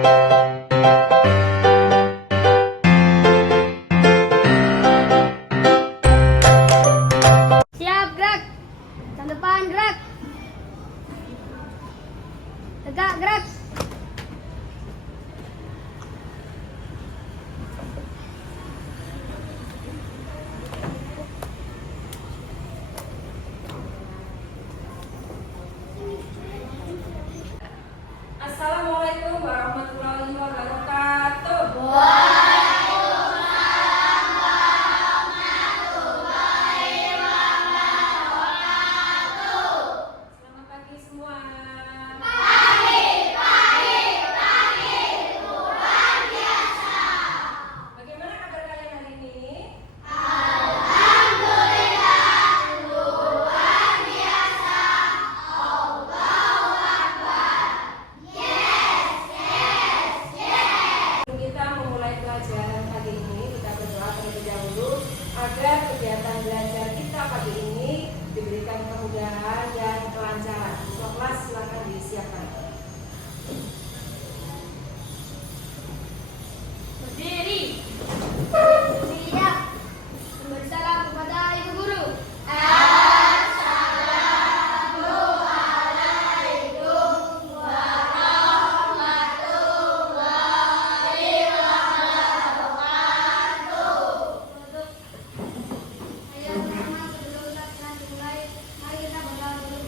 Siap, gerak. Ke depan, gerak. Tegak, gerak. Assalamualaikum warahmatullahi wabarakatuh. Selamat pagi semua. Bagaimana kabar kalian hari ini? Kita memulai pelajaran pagi ini, kita berdoa terlebih dahulu agar kegiatan belajar kita pagi ini diberikan kemudahan dan kelancaran. Untuk kelas silakan disiapkan. Berdiri. Siap. Memberi salam kepada Ibu Guru. Ayo bersama sebelum kita mulai, mari kita berdoa dulu.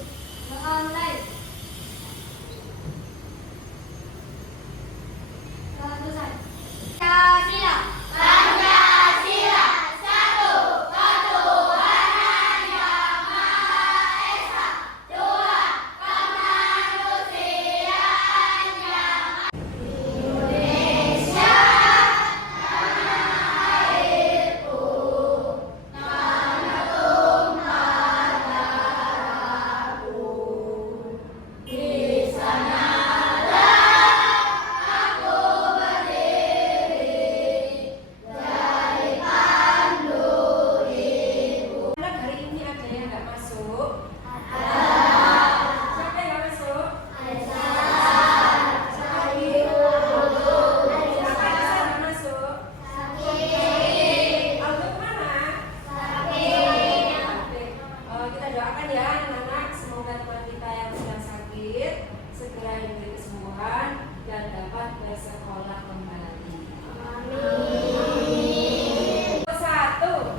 Doa mulai. Doa selesai. Pancasila. Anak hari ini ada yang nggak masuk? Siapa yang nggak masuk? Siapa lagi? Siapa yang nggak masuk? Aldo kemana? Sakit. Kita doakan ya anak-anak, semoga teman kita yang sedang sakit segera diberi kesembuhan dan dapat bersekolah kembali. Tepuk 1,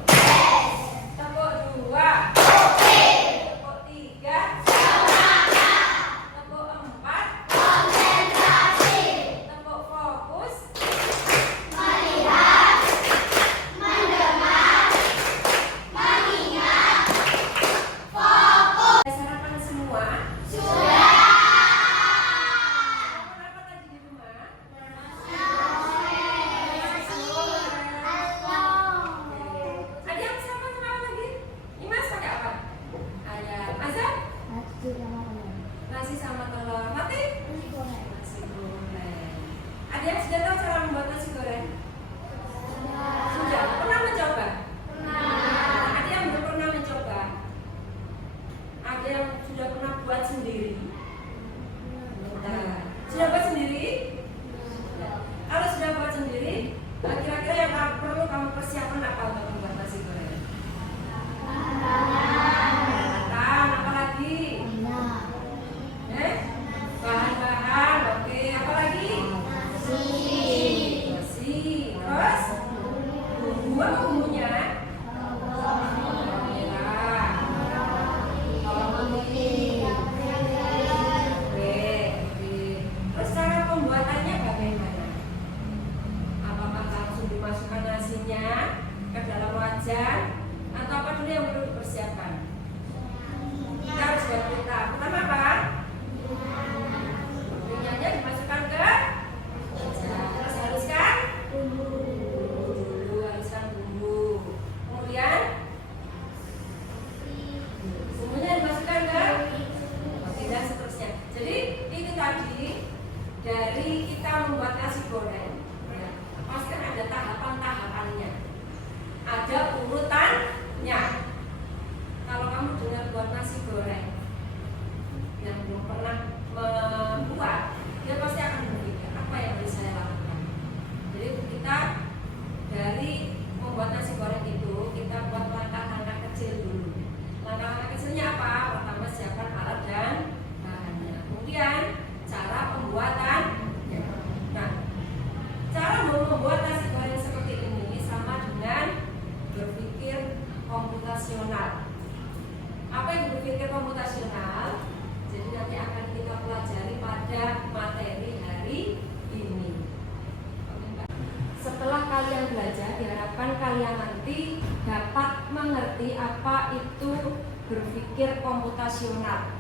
tepuk 2, tepuk 3, tepuk 4, tepuk fokus, sarapan semua. Sarapan apa tadi di rumah? Ada yang sama lagi? Imas pakai apa? Ayam. Azam? Nasi sama telur. Mati? Nasi goreng. Ada yang sudah tahu cara membuat nasi goreng? Sudah. Pernah mencoba? Ada yang belum pernah mencoba? Ada yang sudah pernah buat sendiri? Nah, sudah buat sendiri? Kalau sudah buat sendiri, kira-kira yang perlu kamu persiapkan apa untuk membuat nasi goreng? Batang, apa lagi? Bahan-bahan, oke. Apa lagi? Nasi. Terus? Bumbu apa bumbunya? Bawang merah. Bawang putih. Oke. Terus cara pembuatannya bagaimana? Apakah langsung dimasukkan nasinya ke dalam wajan atau apa dulu yang perlu dipersiapkan? Kita harus buat pita. Pertama apa? Minyaknya dimasukkan ke wajan. Terus haluskan bumbu. Haluskan bumbu. Kemudian bumbunya dimasukkan ke dan seterusnya. Jadi itu tadi dari kita membuat nasi goreng. Ya, pasti kan ada tahapan-tahapannya, ada urutannya. Kalau kamu dengar buat nasi goreng yang belum pernah membuat, dia pasti akan berpikir apa yang harus kalian nanti dapat mengerti apa itu berpikir komputasional.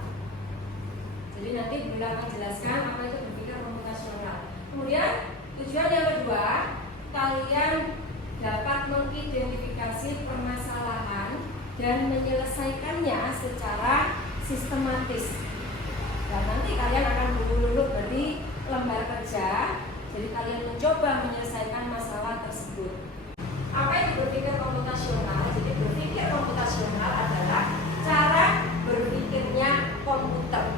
Jadi nanti Bunda akan jelaskan apa itu berpikir komputasional. Kemudian tujuan yang kedua, kalian dapat mengidentifikasi permasalahan dan menyelesaikannya secara sistematis. Dan nanti kalian akan lulus dari lembar kerja. Jadi kalian mencoba menyelesaikan masalah tersebut. Apa itu berpikir komputasional? Jadi berpikir komputasional adalah cara berpikirnya komputer.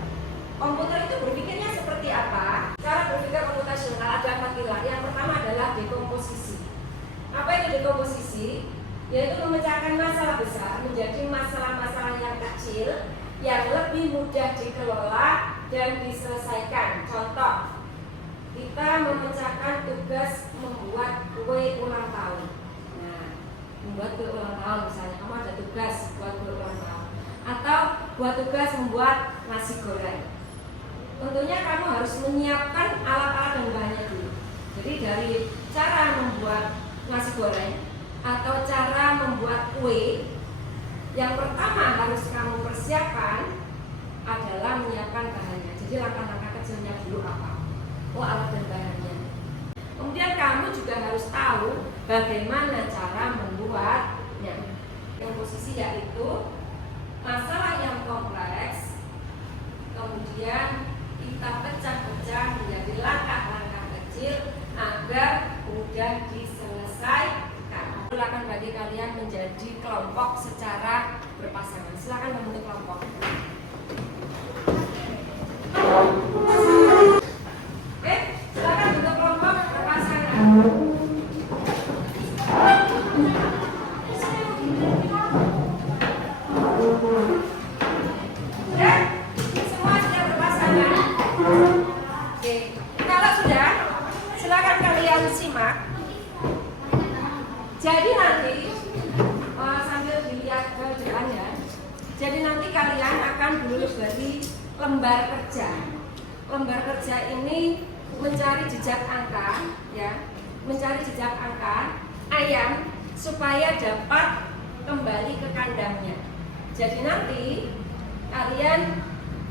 Komputer itu berpikirnya seperti apa? Cara berpikir komputasional ada 4 pilar. Yang pertama adalah dekomposisi. Apa itu dekomposisi? Yaitu memecahkan masalah besar menjadi masalah-masalah yang kecil yang lebih mudah dikelola dan diselesaikan. Contoh, kita memecahkan tugas membuat kue ulang tahun. Nah, membuat kue ulang tahun misalnya, kamu ada tugas buat kue ulang tahun, atau buat tugas membuat nasi goreng. Tentunya kamu harus menyiapkan alat-alat dan bahannya dulu. Jadi dari cara membuat nasi goreng atau cara membuat kue, yang pertama harus kamu persiapkan adalah menyiapkan bahannya. Jadi langkah-langkah kecilnya dulu apa? Alat dan bahannya. Kemudian kamu juga harus tahu bagaimana cara membuatnya. Yang posisi yaitu masalah yang kompleks, kemudian kita pecah-pecah menjadi langkah-langkah kecil agar mudah diselesaikan. Silakan bagi kalian menjadi kelompok secara berpasangan. Silakan membentuk kelompok. Silakan bentuk kelompok berpasangan. Sudah? Semua sudah berpasangan? Oke. Kalau sudah, silakan kalian simak. Jadi nanti sambil dilihat ke depan ya. Jadi nanti kalian akan lulus dari lembar kerja. Lembar kerja ini mencari jejak angka, ya, mencari jejak angka ayam supaya dapat kembali ke kandangnya. Jadi nanti kalian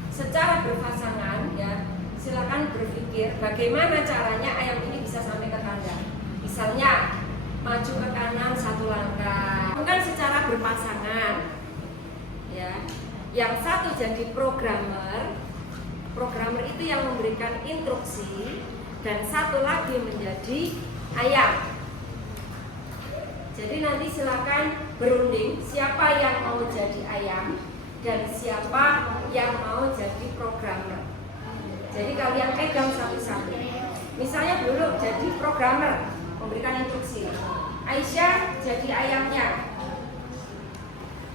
secara berpasangan, ya, silakan berpikir bagaimana caranya ayam ini bisa sampai ke kandang. Misalnya maju ke kanan 1 langkah, bukan secara berpasangan, ya. Yang satu jadi programmer. Programmer itu yang memberikan instruksi, dan satu lagi menjadi ayam. Jadi nanti silakan berunding siapa yang mau jadi ayam dan siapa yang mau jadi programmer. Jadi kalian pegang satu-satu. Misalnya dulu jadi programmer, memberikan instruksi. Aisyah jadi ayamnya.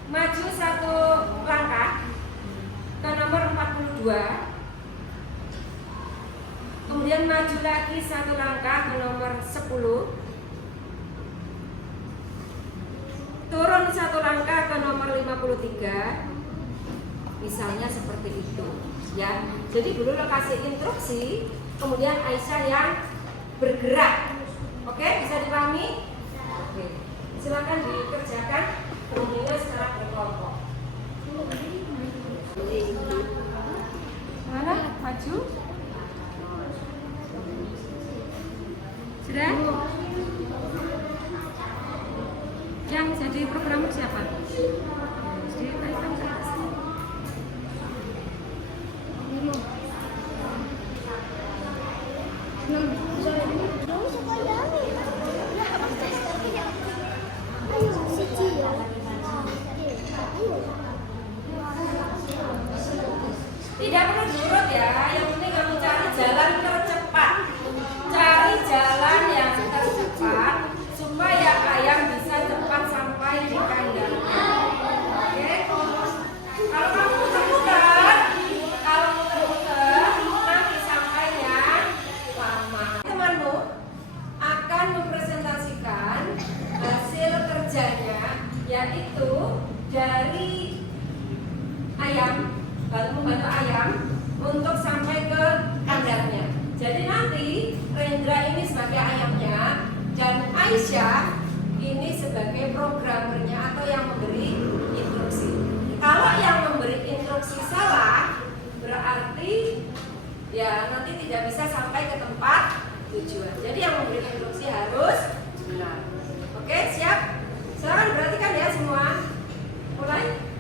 Maju 1 langkah ke nomor 42. Kemudian maju lagi 1 langkah ke nomor 10. Turun 1 langkah ke nomor 53. Misalnya seperti itu, ya. Jadi dulu lo kasih instruksi, kemudian Aisyah yang bergerak. Oke, bisa dipahami? Oke. Silakan dikerjakan berundingnya secara berkelompok. Mana? Maju. Sudah? Yang jadi programmer siapa? Jadi naikkan ke atas. Tidak perlu diurut ya, yang penting kamu cari jalan tercepat. Cari jalan yang tercepat supaya ayam bisa cepat sampai di kandangnya. Oke? Kalau kamu muter-muter, nanti sampainya lama. Temanmu akan mempresentasikan hasil kerjanya, yaitu dari ayam, membantu ayam untuk sampai ke kandangnya. Jadi nanti Rendra ini sebagai ayamnya dan Aisyah ini sebagai programmernya atau yang memberi instruksi. Kalau yang memberi instruksi salah, berarti ya nanti tidak bisa sampai ke tempat tujuan. Jadi yang memberi instruksi harus benar. Oke, siap? Silakan perhatikan ya semua. Mulai.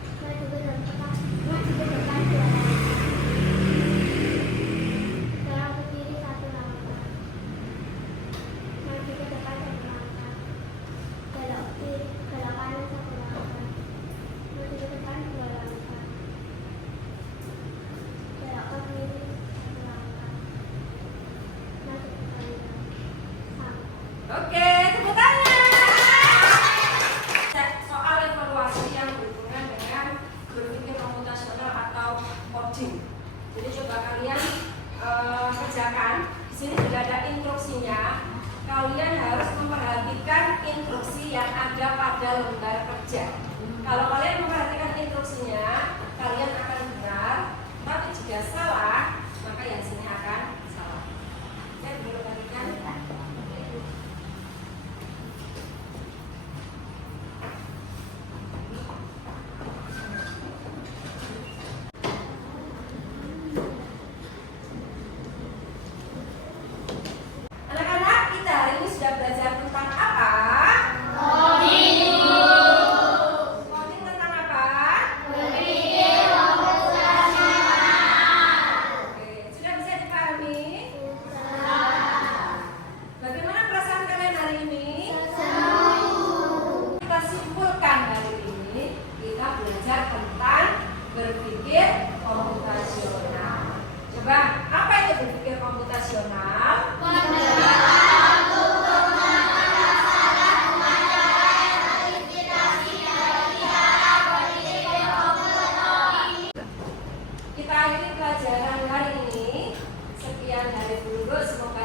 Oke, tepuk tangan. Soal evaluasi yang berhubungan dengan berpikir komputasional atau coding. Jadi coba kalian kerjakan. Di sini tidak ada instruksinya. Kalian harus memperhatikan instruksi yang ada pada lembar kerja. Kalau kalian memperhatikan instruksinya, kalian akan benar. Tapi jika salah, maka yang sini akan salah. Oke, dulu perhatikan. Anak-anak, kita hari ini sudah belajar tentang apa? Coding tentang apa? Berpikir komputasional. Oke, sudah bisa dipahami? Bagaimana perasaan kalian hari ini? Kita simpulkan hari ini, kita belajar tentang berpikir komputasional. Coba, apa itu berpikir komputasional? Kita akhiri pelajaran hari ini. Sekian dari dulu, semoga